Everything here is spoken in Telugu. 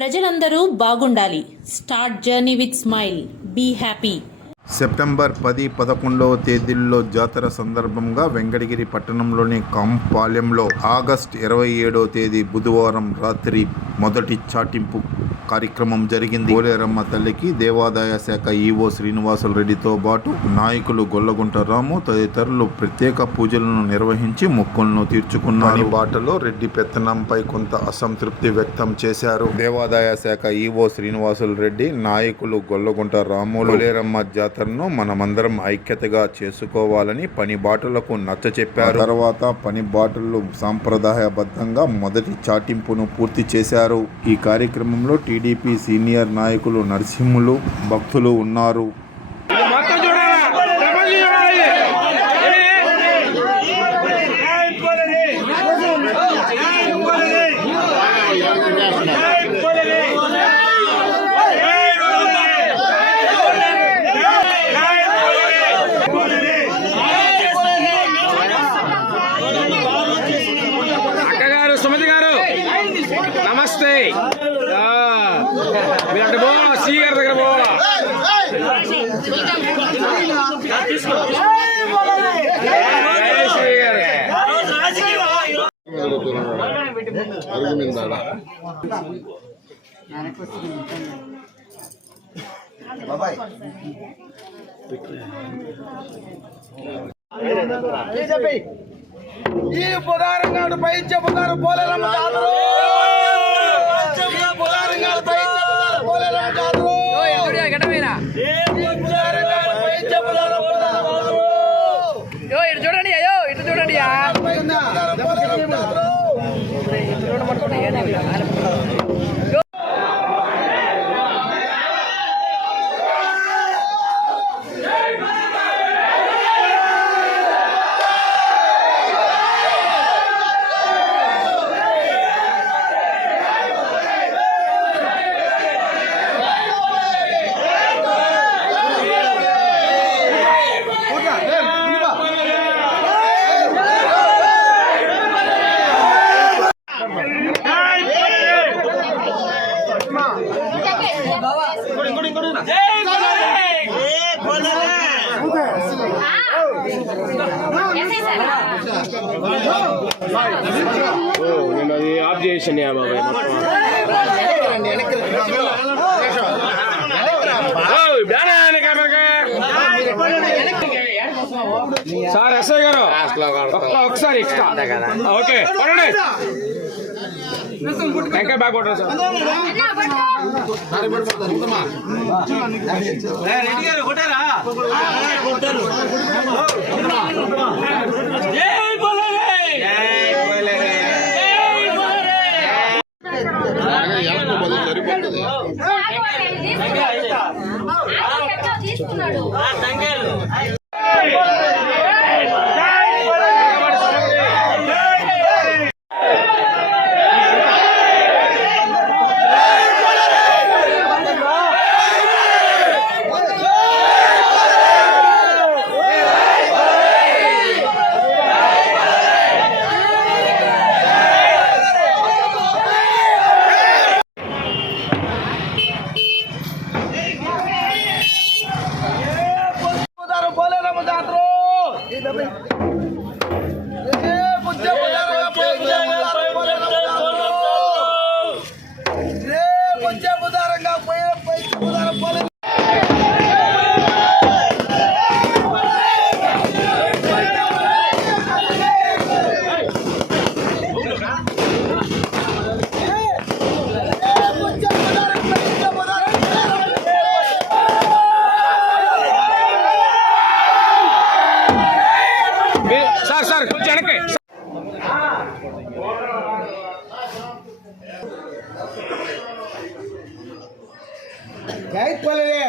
ప్రజలందరూ బాగుండాలి. Start journey with smile. Be happy. September పది పదకొండవ తేదీల్లో జాతర సందర్భంగా వెంకటగిరి పట్టణంలోని కాంపాలెంలో ఆగస్ట్ ఇరవై ఏడవ తేదీ బుధవారం రాత్రి మొదటి చాటింపు కార్యక్రమం జరిగింది. పోలేరమ్మ తల్లికి దేవాదాయ శాఖ ఈవో శ్రీనివాసులు రెడ్డితో పాటు నాయకులు గొల్లగుంట రాము తదితరులు ప్రత్యేక పూజలను నిర్వహించి మొక్కులను తీర్చుకున్నారు. బాటలో రెడ్డి పెత్తనంపై కొంత అసంతృప్తి వ్యక్తం చేశారు. దేవాదాయ శాఖ ఈవో శ్రీనివాసులు రెడ్డి నాయకులు గొల్లగుంట రాము పోలేరమ్మ జాతరను మనమందరం ఐక్యతగా చేసుకోవాలని పని బాటలకు నచ్చ చెప్పారు. తర్వాత పని బాటలు సాంప్రదాయబద్ధంగా మొదటి చాటింపును పూర్తి చేశారు. ఈ కార్యక్రమంలో టీడీపీ సీనియర్ నాయకులు నరసింహులు భక్తులు ఉన్నారు. మీరు అంటే పోవాలా దగ్గర పోవాలా జై శ్రీ గారు ఈ పుదారంగాడు పైత్య పుదారు పోలేరమ్మ జాతరు ఈ నేను అది ఆఫ్ చేసాను బాబాయ్ సార్ ఎస్ఐ గారు ఒకసారి ఎక్స్ట్రా ఓకే పడండి టెంకాయ బ్యాగ్ కొట్టండి సార్ తీసుకున్నాడు também. É, podia mudar a poeira. É, podia mudar a poeira, podia mudar a poeira. கைப்பலையே